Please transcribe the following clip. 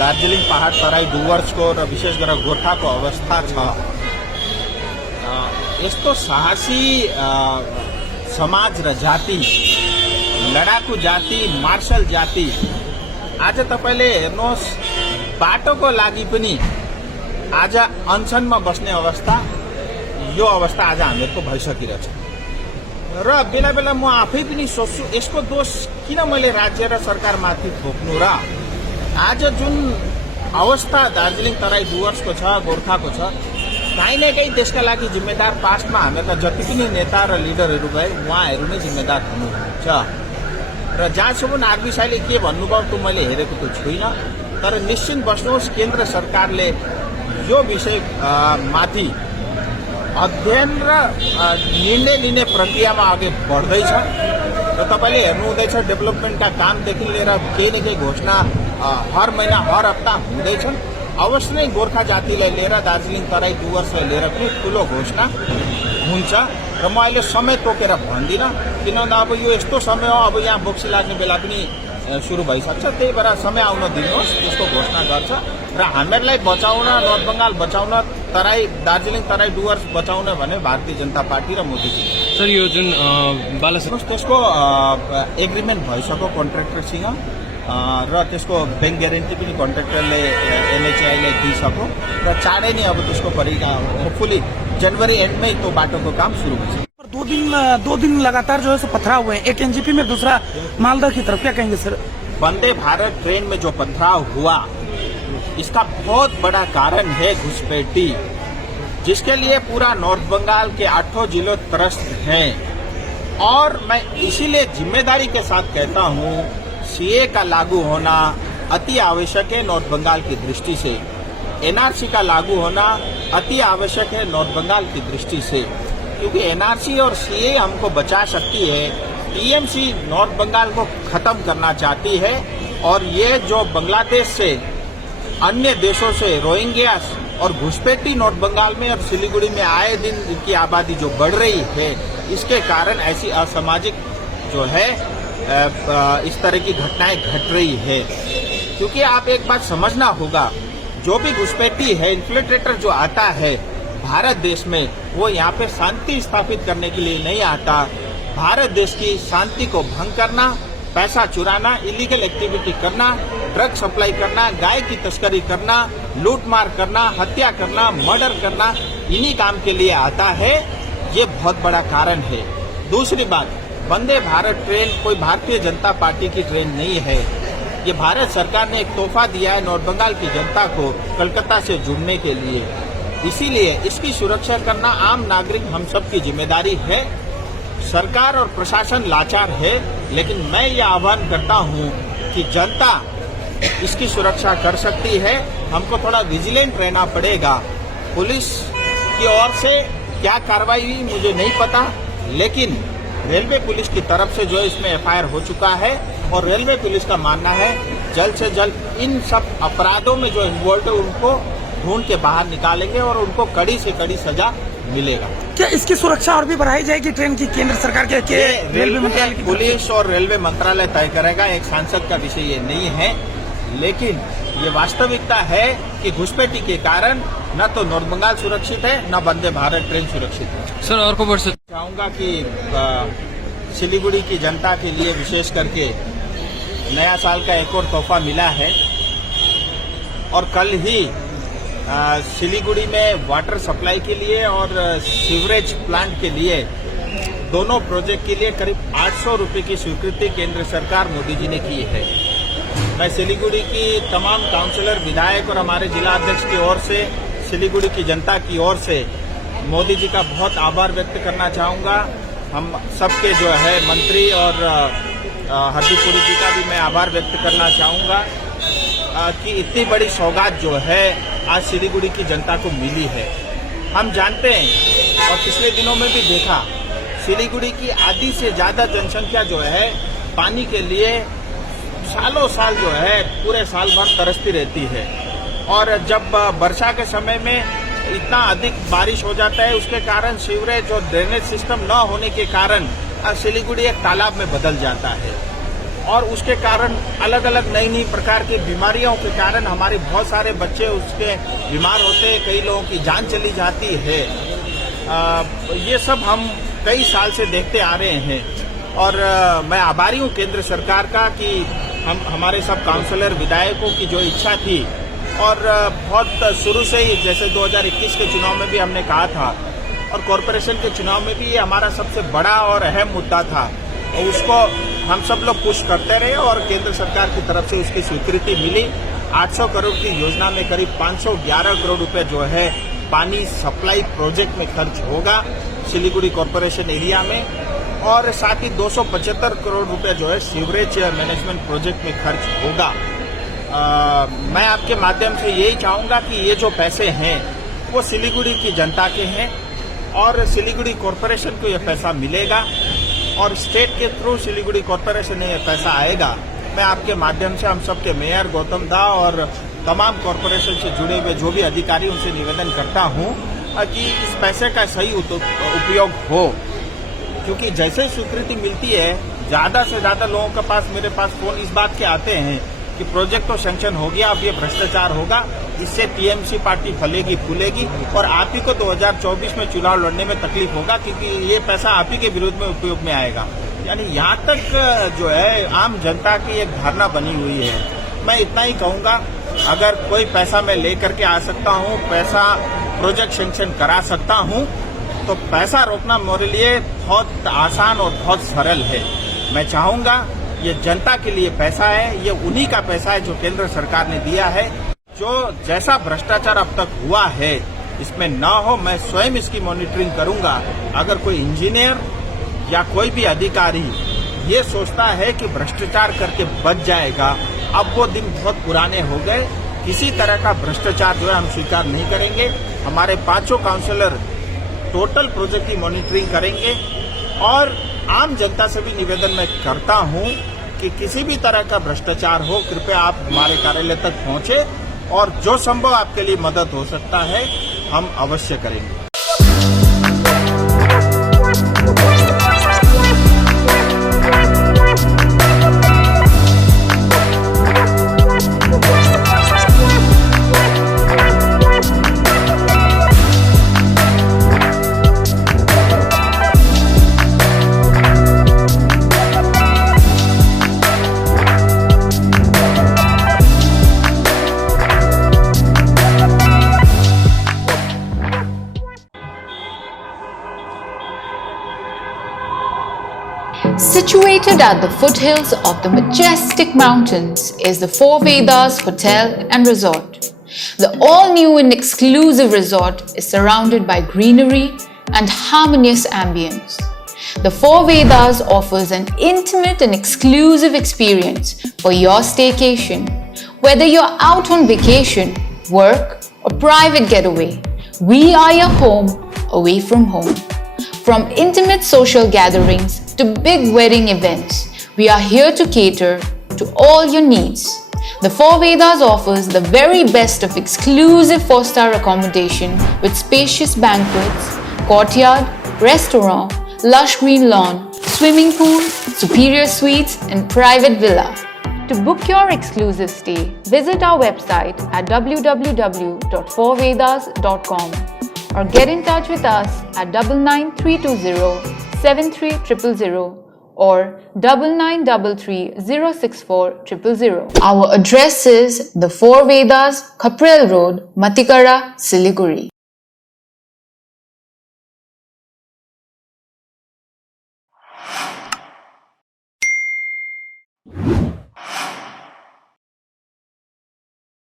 दार्जिलिङ पहाड तराई डुवर्सको र विशेष गरेर गोर्खाको अवस्था छ। यस्तो साहसी समाज र जाति, लडाकु जाति, मार्शल जाति आज तपाईले हेर्नुहोस्, बाटोको लागि पनि आज अनसनमा बस्ने अवस्था, यो अवस्था आज हामीहरूको भइसकिरहेछ। र बेला बेला म आफै पनि सोच्छु, यसको दोष किन मैले राज्य र सरकारमाथि थोप्नु र आज जुन अवस्था दार्जिलिङ तराई डुवर्सको छ, गोर्खाको छ, कहीँ न कहीँ त्यसका लागि जिम्मेदार पास्टमा हामीहरूका जति पनि नेता र लिडरहरू भए उहाँहरू नै जिम्मेदार हुनुहुन्छ। र जहाँसम्म आरबी साईले के भन्नुभयो त्यो मैले हेरेको त छुइनँ, तर निश्चित बस्नुहोस्, केन्द्र सरकारले यो विषय माथि अध्ययन र निर्णय लिने प्रक्रियामा अघि बढ्दैछ। र तपाईले हेर्नुहुँदैछ, डेभलपमेन्टका कामदेखि लिएर केही न केही घोषणा हर महिना हर हप्ता हुँदैछन्। अवश्य नै गोर्खा जातिलाई लिएर, दार्जिलिङ तराई डुवर्सलाई लिएर पनि ठुलो घोषणा हुन्छ। र म अहिले समय तोकेर भन्दिनँ, किनभने अब यो यस्तो समय हो, अब यहाँ बोक्सी लाग्ने बेला पनि सुरु भइसक्छ। त्यही भएर समय आउन दिनुहोस्, त्यसको घोषणा गर्छ। र हामीहरूलाई बचाउन, नर्थ बङ्गाल बचाउन, दार्जिलिङ तराई डुवर्स बचाउन भने भारतीय जनता पार्टी र मोदीजी। सर, यो जुन त्यसको एग्रिमेन्ट भइसक्यो कन्ट्र्याक्टरसँग, र त्यसको ब्याङ्क ग्यारेन्टी पनि कन्ट्र्याक्टरले एनएचएआईले दिइसक्यो। र चाँडै नै अब त्यसको परिणाम होपफुली जनवरी एन्डमै त्यो बाटोको काम सुरु हुन्छ। दो दिन लगातार जो है सो पथराव हुए हैं, एक एनजीपी में, दूसरा मालदा की तरफ, क्या कहेंगे सर? वंदे भारत ट्रेन में जो पथराव हुआ, इसका बहुत बड़ा कारण है घुसपैठी, जिसके लिए पूरा नॉर्थ बंगाल के 8 जिलों त्रस्त हैं। और मैं इसीलिए जिम्मेदारी के साथ कहता हूं, सीए का लागू होना अति आवश्यक है नॉर्थ बंगाल की दृष्टि से। एनआरसी का लागू होना अति आवश्यक है नॉर्थ बंगाल की दृष्टि से, क्योंकि एनआरसी और सीए हमको बचा सकती है। टीएमसी नॉर्थ बंगाल को खत्म करना चाहती है, और ये जो बांग्लादेश से, अन्य देशों से रोहिंग्या और घुसपैठी नॉर्थ बंगाल में और सिलीगुड़ी में आए दिन इनकी आबादी जो बढ़ रही है, इसके कारण ऐसी असामाजिक जो है इस तरह की घटनाएं घट रही है। क्योंकि आप एक बात समझना होगा, जो भी घुसपैठी है, इन्फ्लिट्रेटर जो आता है भारत देश में, वो यहाँ पे शांति स्थापित करने के लिए नहीं आता। भारत देश की शांति को भंग करना, पैसा चुराना, इलीगल एक्टिविटी करना, ड्रग सप्लाई करना, गाय की तस्करी करना, लूटमार करना, हत्या करना, मर्डर करना, इन्हीं काम के लिए आता है। ये बहुत बड़ा कारण है। दूसरी बात, वंदे भारत ट्रेन कोई भारतीय जनता पार्टी की ट्रेन नहीं है। ये भारत सरकार ने एक तोहफा दिया है नॉर्थ बंगाल की जनता को कलकत्ता से जुड़ने के लिए। इसीलिए इसकी सुरक्षा करना आम नागरिक हम सब की जिम्मेदारी है। सरकार और प्रशासन लाचार है, लेकिन मैं ये आह्वान करता हूँ कि जनता इसकी सुरक्षा कर सकती है। हमको थोड़ा विजिलेंट रहना पड़ेगा। पुलिस की ओर से क्या कार्रवाई हुई मुझे नहीं पता, लेकिन रेलवे पुलिस की तरफ से जो इसमें एफआईआर हो चुका है, और रेलवे पुलिस का मानना है जल्द से जल्द इन सब अपराधों में जो इन्वॉल्व है उनको ढूंढ के बाहर निकालेंगे और उनको कड़ी से कड़ी सजा मिलेगा। क्या इसकी सुरक्षा और भी बढ़ाई जाएगी ट्रेन की? केंद्र सरकार के रेलवे मंत्रालय की पुलिस और रेलवे मंत्रालय तय करेगा, एक सांसद का विषय ये नहीं है। लेकिन ये वास्तविकता है कि घुसपैठी के कारण न तो नॉर्थ बंगाल सुरक्षित है, न वंदे भारत ट्रेन सुरक्षित है। सर, और को वर्ष चाहूंगा कि सिलीगुड़ी की जनता के लिए विशेष करके नया साल का एक और तोहफा मिला है, और कल ही सिलीगुड़ी में वाटर सप्लाई के लिए और सीवरेज प्लांट के लिए, दोनों प्रोजेक्ट के लिए करीब 800 रुपए की स्वीकृति केंद्र सरकार मोदी जी ने की है। मैं सिलीगुड़ी की तमाम काउंसलर, विधायक और हमारे जिला अध्यक्ष की ओर से, सिलीगुड़ी की जनता की ओर से मोदी जी का बहुत आभार व्यक्त करना चाहूँगा। हम सबके जो है मंत्री और हरदीप पुरी जी का भी मैं आभार व्यक्त करना चाहूँगा कि इतनी बड़ी सौगात जो है आज सिलीगुड़ी की जनता को मिली है। हम जानते हैं और पिछले दिनों में भी देखा, सिलीगुड़ी की आधी से ज्यादा जनसंख्या जो है पानी के लिए सालों साल जो है पूरे साल भर तरसती रहती है। और जब वर्षा के समय में इतना अधिक बारिश हो जाता है, उसके कारण सीवरेज और ड्रेनेज सिस्टम न होने के कारण सिलीगुड़ी एक तालाब में बदल जाता है। और उसके कारण अलग अलग नई नई प्रकार की बीमारियों के कारण हमारे बहुत सारे बच्चे उसके बीमार होते हैं, कई लोगों की जान चली जाती है। ये सब हम कई साल से देखते आ रहे हैं और मैं आभारी हूँ केंद्र सरकार का कि हमारे सब काउंसलर विधायकों की जो इच्छा थी और बहुत शुरू से ही, जैसे 2021 के चुनाव में भी हमने कहा था और कॉरपोरेशन के चुनाव में भी ये हमारा सबसे बड़ा और अहम मुद्दा था, और उसको हम सब लोग पुश करते रहे और केंद्र सरकार की तरफ से उसकी स्वीकृति मिली। 800 करोड़ की योजना में करीब 511 करोड़ रुपए जो है पानी सप्लाई प्रोजेक्ट में खर्च होगा सिलीगुड़ी कॉरपोरेशन एरिया में, और साथ ही 275 करोड़ रुपए जो है सीवरेज मैनेजमेंट प्रोजेक्ट में खर्च होगा। मैं आपके माध्यम से यही चाहूंगा कि ये जो पैसे हैं वो सिलीगुड़ी की जनता के हैं और सिलीगुड़ी कॉरपोरेशन को ये पैसा मिलेगा और स्टेट के थ्रू सिलीगुड़ी कॉरपोरेशन में ये पैसा आएगा। मैं आपके माध्यम से हम सबके मेयर गौतम दा और तमाम कॉरपोरेशन से जुड़े हुए जो भी अधिकारी उनसे निवेदन करता हूं कि इस पैसे का सही उपयोग हो, क्योंकि जैसे स्वीकृति मिलती है ज्यादा से ज्यादा लोगों के पास, मेरे पास फोन इस बात के आते हैं कि प्रोजेक्ट तो सैंक्शन हो गया, अब ये भ्रष्टाचार होगा, इससे टीएमसी पार्टी फलेगी फूलेगी और आप ही को 2024 में चुनाव लड़ने में तकलीफ होगा क्योंकि ये पैसा आप ही के विरोध में उपयोग में आएगा। यानी यहाँ तक जो है आम जनता की एक धारणा बनी हुई है। मैं इतना ही कहूंगा, अगर कोई पैसा मैं लेकर के आ सकता हूँ, पैसा प्रोजेक्ट सैंक्शन करा सकता हूँ, तो पैसा रोकना मेरे लिए बहुत आसान और बहुत सरल है। मैं चाहूंगा ये जनता के लिए पैसा है, ये उन्हीं का पैसा है जो केंद्र सरकार ने दिया है। जो जैसा भ्रष्टाचार अब तक हुआ है इसमें न हो, मैं स्वयं इसकी मॉनिटरिंग करूंगा। अगर कोई इंजीनियर या कोई भी अधिकारी ये सोचता है कि भ्रष्टाचार करके बच जाएगा, अब वो दिन बहुत पुराने हो गए। किसी तरह का भ्रष्टाचार जो है हम स्वीकार नहीं करेंगे। हमारे 5 काउंसलर टोटल प्रोजेक्ट की मॉनिटरिंग करेंगे और आम जनता से भी निवेदन मैं करता हूं कि किसी भी तरह का भ्रष्टाचार हो, कृपया आप हमारे कार्यालय तक पहुंचे और जो संभव आपके लिए मदद हो सकता है हम अवश्य करेंगे। Situated at the foothills of the majestic mountains is the Four Vedas Hotel and Resort. The all-new and exclusive resort is surrounded by greenery and harmonious ambience. The Four Vedas offers an intimate and exclusive experience for your staycation. Whether you're out on vacation, work, or private getaway, we are your home away from home. From intimate social gatherings to big wedding events, we are here to cater to all your needs. The Four Vedas offers the very best of exclusive 4-star accommodation with spacious banquets, courtyard, restaurant, lush green lawn, swimming pool, superior suites and private villa. To book your exclusive stay, visit our website at www.fourvedas.com or get in touch with us at 99320 or 9933 Our address is The Four Vedas, Kaprel Road, Matikara, Siliguri.